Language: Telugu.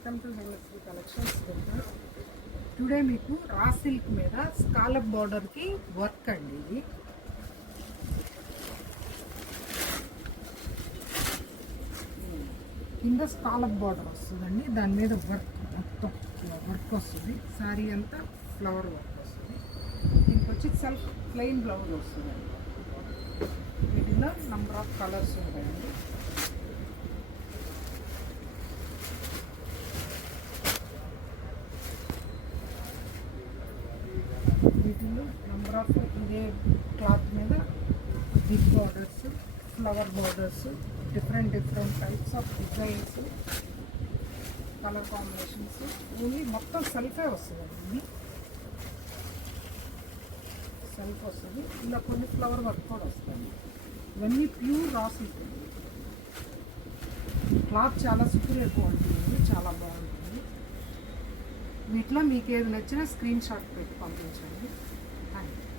Welcome to Hemasri collections. Today మీకు రా సిల్క్ మీద స్కాలప్ బార్డర్కి వర్క్ అండి. ఇది కింద స్కాలప్ బార్డర్ వస్తుందండి, దాని మీద వర్క్ మొత్తం వర్క్ వస్తుంది. శారీ అంతా ఫ్లవర్ వర్క్ వస్తుంది. దీనికి వచ్చి సెల్ఫ్ ప్లెయిన్ బ్లౌజ్ వస్తుందండి. వీటిలో నంబర్ ఆఫ్ కలర్స్ ఉంటాయండి. వీటిలో నెంబర్ ఆఫ్ ఇదే క్లాత్ మీద big borders, flower borders, different types of designs, colour combinations. Only మొత్తం సెల్ఫే వస్తుందండి. ఇది సెల్ఫ్ వస్తుంది. ఇలా కొన్ని ఫ్లవర్ వర్క్ కూడా వస్తుంది. ఇవన్నీ ప్యూర్ రా సిల్క్. క్లాత్ చాలా సుపీరియర్ క్వాలిటీ ఉంది, చాలా బాగుంటుంది. వీటిలో మీకు ఏది నచ్చినా స్క్రీన్ షాట్ పెట్టి పంపించండి. Thank you.